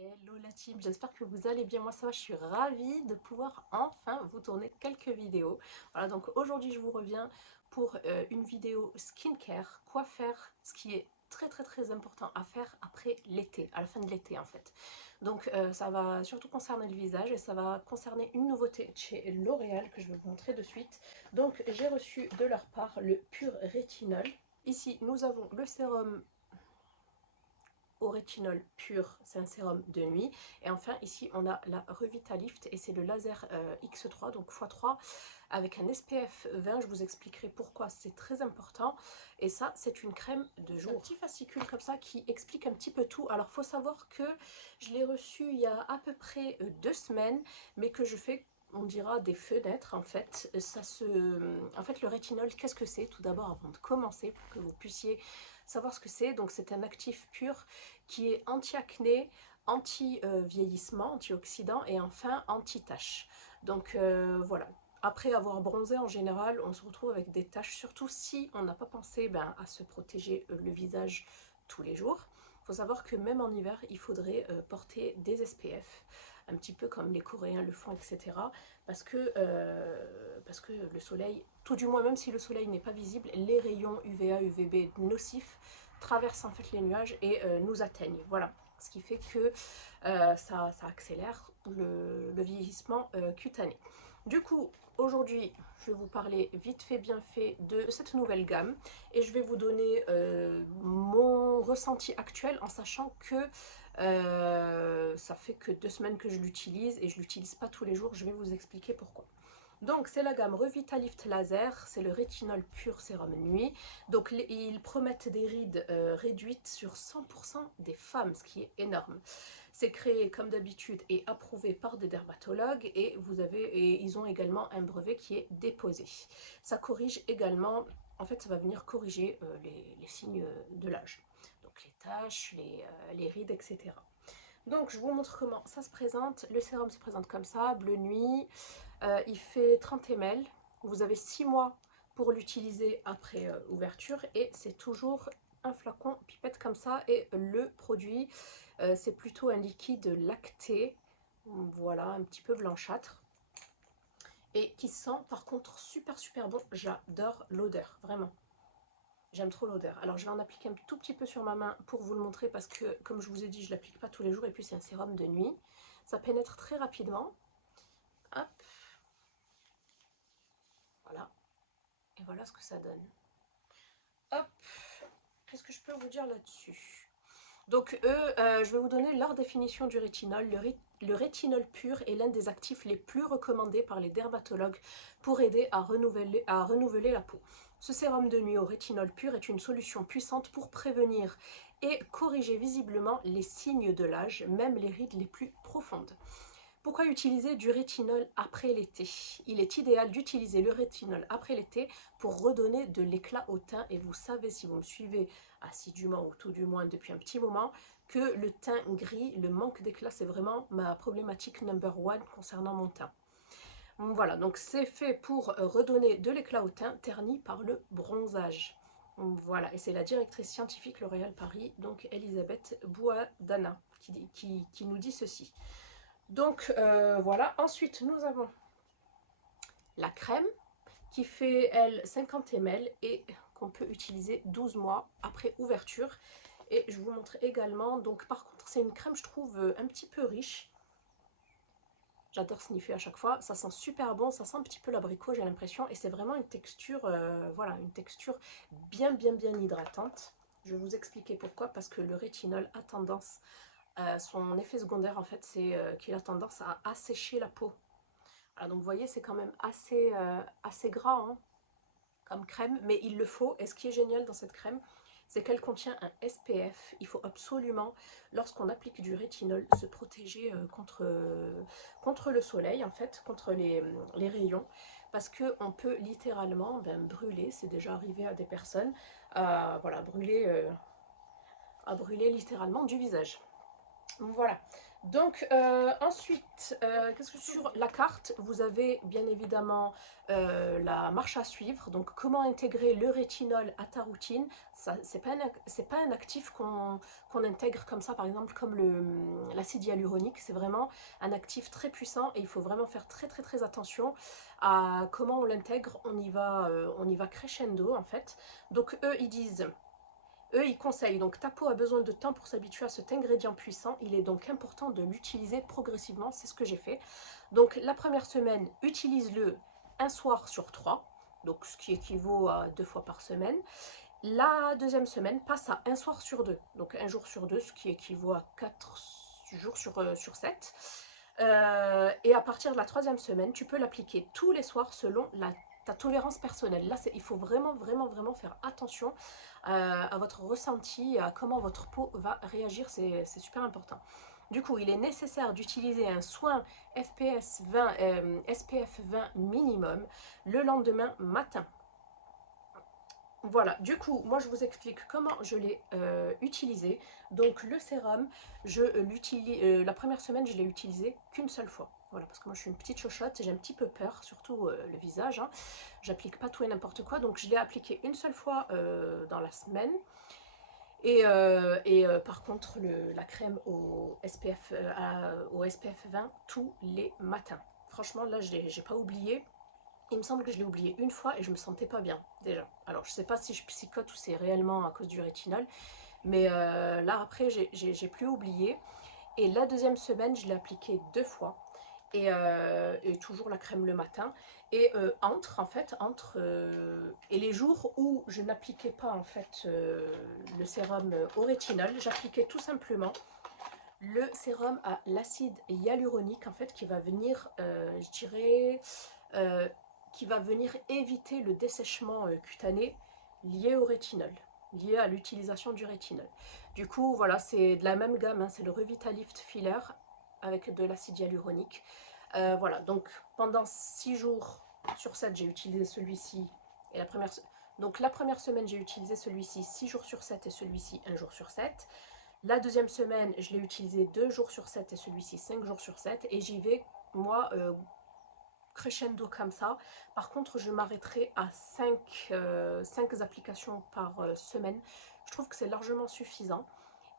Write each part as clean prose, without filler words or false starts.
Hello la team, j'espère que vous allez bien. Moi ça va, je suis ravie de pouvoir enfin vous tourner quelques vidéos. Voilà, donc aujourd'hui je vous reviens pour une vidéo skincare, quoi faire, ce qui est très important à faire après l'été, à la fin de l'été en fait. Donc ça va surtout concerner le visage et ça va concerner une nouveauté chez L'Oréal que je vais vous montrer de suite. Donc j'ai reçu de leur part le Pur Rétinol. Ici nous avons le sérum au rétinol pur, c'est un sérum de nuit. Et enfin ici on a la Revitalift et c'est le laser X3, donc x3 avec un SPF 20. Je vous expliquerai pourquoi c'est très important. Et ça c'est une crème de jour, un petit fascicule comme ça qui explique un petit peu tout. Alors faut savoir que je l'ai reçu il y a à peu près 2 semaines, mais que je fais, on dira, des fenêtres en fait. En fait, le rétinol, qu'est-ce que c'est? Tout d'abord, avant de commencer, pour que vous puissiez savoir ce que c'est. Donc c'est un actif pur qui est anti-acné, anti-vieillissement, antioxydant et enfin anti-taches. Donc voilà. Après avoir bronzé en général, on se retrouve avec des taches, surtout si on n'a pas pensé à se protéger le visage tous les jours. Il faut savoir que même en hiver, il faudrait porter des SPF, un petit peu comme les Coréens le font, etc. Parce que le soleil, tout du moins même si le soleil n'est pas visible, les rayons UVA, UVB nocifs traversent en fait les nuages et nous atteignent. Voilà, ce qui fait que ça accélère le vieillissement cutané. Du coup, aujourd'hui, je vais vous parler vite fait, bien fait de cette nouvelle gamme et je vais vous donner mon ressenti actuel en sachant que ça fait que 2 semaines que je l'utilise et je l'utilise pas tous les jours. Je vais vous expliquer pourquoi. Donc c'est la gamme Revitalift Laser, c'est le rétinol pur sérum nuit. Donc ils promettent des rides réduites sur 100% des femmes, ce qui est énorme. C'est créé comme d'habitude et approuvé par des dermatologues et ils ont également un brevet qui est déposé. Ça corrige également, en fait ça va venir corriger les signes de l'âge. Donc les taches, les rides, etc. Donc je vous montre comment ça se présente. Le sérum se présente comme ça, bleu nuit. Il fait 30 ml. Vous avez 6 mois pour l'utiliser après ouverture et c'est toujours un flacon pipette comme ça. Et le produit, c'est plutôt un liquide lacté, voilà, un petit peu blanchâtre et qui sent par contre super bon. J'adore l'odeur, vraiment. J'aime trop l'odeur. Alors je vais en appliquer un tout petit peu sur ma main pour vous le montrer parce que comme je vous ai dit, je ne l'applique pas tous les jours et puis c'est un sérum de nuit. Ça pénètre très rapidement. Hop, voilà. Et voilà ce que ça donne. Hop, qu'est-ce que je peux vous dire là-dessus? Donc eux, je vais vous donner leur définition du rétinol. Le rétinol pur est l'un des actifs les plus recommandés par les dermatologues pour aider à renouveler la peau. Ce sérum de nuit au rétinol pur est une solution puissante pour prévenir et corriger visiblement les signes de l'âge, même les rides les plus profondes. Pourquoi utiliser du rétinol après l'été? Il est idéal d'utiliser le rétinol après l'été pour redonner de l'éclat au teint. Et vous savez, si vous me suivez assidûment ou tout du moins depuis un petit moment, que le teint gris, le manque d'éclat, c'est vraiment ma problématique number one concernant mon teint. Voilà, donc c'est fait pour redonner de l'éclat au teint terni par le bronzage. Voilà, et c'est la directrice scientifique L'Oréal Paris, donc Elisabeth Bouadana, qui nous dit ceci. Donc voilà, ensuite nous avons la crème qui fait elle 50 ml et qu'on peut utiliser 12 mois après ouverture. Et je vous montre également, donc par contre c'est une crème je trouve un petit peu riche. J'adore sniffer à chaque fois, ça sent super bon, ça sent un petit peu l'abricot j'ai l'impression. Et c'est vraiment une texture, voilà, une texture bien hydratante. Je vais vous expliquer pourquoi, parce que le rétinol a tendance, son effet secondaire en fait c'est qu'il a tendance à assécher la peau. Voilà, donc vous voyez c'est quand même assez gras hein, comme crème, mais il le faut. Et ce qui est génial dans cette crème, c'est qu'elle contient un SPF. Il faut absolument, lorsqu'on applique du rétinol, se protéger contre le soleil, en fait, contre les rayons, parce qu'on peut littéralement brûler, c'est déjà arrivé à des personnes, voilà, à brûler littéralement du visage. Voilà, Donc ensuite, qu'est-ce que sur la carte, vous avez bien évidemment la marche à suivre. Donc comment intégrer le rétinol à ta routine. C'est pas un actif qu'on intègre comme ça, par exemple comme l'acide hyaluronique. C'est vraiment un actif très puissant et il faut vraiment faire très très très attention à comment on l'intègre. On y va crescendo en fait. Donc eux, ils conseillent, donc ta peau a besoin de temps pour s'habituer à cet ingrédient puissant, il est donc important de l'utiliser progressivement, c'est ce que j'ai fait. Donc la première semaine, utilise-le un soir sur 3, donc ce qui équivaut à 2 fois par semaine. La deuxième semaine, passe à un soir sur 2, donc un jour sur 2, ce qui équivaut à 4 jours sur 7. Et à partir de la troisième semaine, tu peux l'appliquer tous les soirs selon ta tolérance personnelle. Là, il faut vraiment, vraiment, vraiment faire attention à votre ressenti, à comment votre peau va réagir, c'est super important. Du coup, il est nécessaire d'utiliser un soin SPF 20 minimum le lendemain matin. Voilà, du coup, moi je vous explique comment je l'ai utilisé. Donc le sérum, je l'utilise la première semaine, je l'ai utilisé qu'une seule fois. Voilà, parce que moi je suis une petite chochotte, j'ai un petit peu peur, surtout le visage. Hein. J'applique pas tout et n'importe quoi, donc je l'ai appliqué une seule fois dans la semaine. Par contre, la crème au SPF 20 tous les matins. Franchement, là, j'ai pas oublié. Il me semble que je l'ai oublié une fois et je me sentais pas bien déjà. Alors je sais pas si je psychote ou c'est réellement à cause du rétinol, mais là après j'ai plus oublié. Et la deuxième semaine je l'ai appliqué 2 fois et toujours la crème le matin. Et et les jours où je n'appliquais pas en fait le sérum au rétinol, j'appliquais tout simplement le sérum à l'acide hyaluronique en fait qui va venir, je dirais, euh, qui va venir éviter le dessèchement cutané lié au rétinol, lié à l'utilisation du rétinol. Du coup, voilà, c'est de la même gamme, hein, c'est le Revitalift Filler avec de l'acide hyaluronique. Voilà, donc pendant 6 jours sur 7, j'ai utilisé celui-ci. Et la première semaine, j'ai utilisé celui-ci 6 jours sur 7 et celui-ci 1 jour sur 7. La deuxième semaine, je l'ai utilisé 2 jours sur 7 et celui-ci 5 jours sur 7. Et j'y vais, moi, crescendo comme ça. Par contre, je m'arrêterai à 5 applications par semaine. Je trouve que c'est largement suffisant.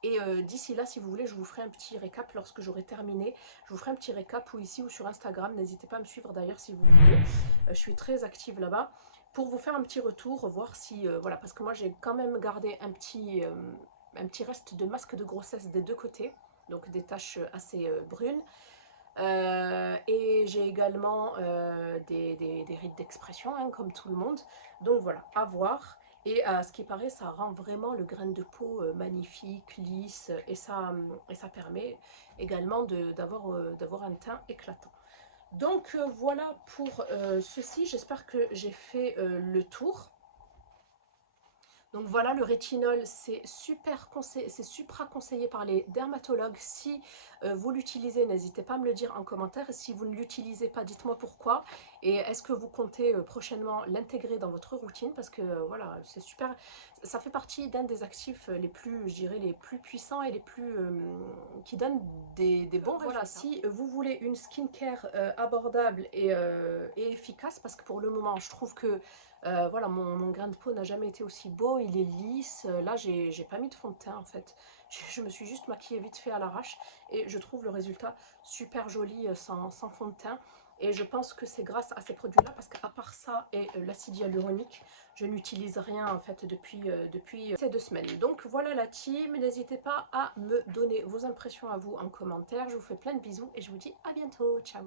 Et d'ici là, si vous voulez, je vous ferai un petit récap lorsque j'aurai terminé. Je vous ferai un petit récap ou ici ou sur Instagram. N'hésitez pas à me suivre d'ailleurs si vous voulez. Je suis très active là-bas pour vous faire un petit retour, voir si... voilà, parce que moi j'ai quand même gardé un petit reste de masque de grossesse des deux côtés. Donc des taches assez brunes. Et j'ai également des rides d'expression, hein, comme tout le monde. Donc voilà, à voir. Et à ce qui paraît, ça rend vraiment le grain de peau magnifique, lisse, et ça permet également d'avoir un teint éclatant. Donc voilà pour ceci, j'espère que j'ai fait le tour. Donc voilà, le rétinol, c'est supra conseillé par les dermatologues. Si vous l'utilisez, n'hésitez pas à me le dire en commentaire. Et si vous ne l'utilisez pas, dites-moi pourquoi. Et est-ce que vous comptez prochainement l'intégrer dans votre routine? Parce que voilà, c'est super. Ça fait partie d'un des actifs les plus, je dirais, les plus puissants et les plus qui donnent des bons résultats. Voilà, si vous voulez une skincare abordable et efficace, parce que pour le moment, je trouve que voilà, mon grain de peau n'a jamais été aussi beau, il est lisse. Là, j'ai pas mis de fond de teint en fait. Je me suis juste maquillée vite fait à l'arrache et je trouve le résultat super joli sans fond de teint. Et je pense que c'est grâce à ces produits-là parce qu'à part ça et l'acide hyaluronique, je n'utilise rien en fait depuis ces 2 semaines. Donc voilà la team, n'hésitez pas à me donner vos impressions à vous en commentaire. Je vous fais plein de bisous et je vous dis à bientôt. Ciao!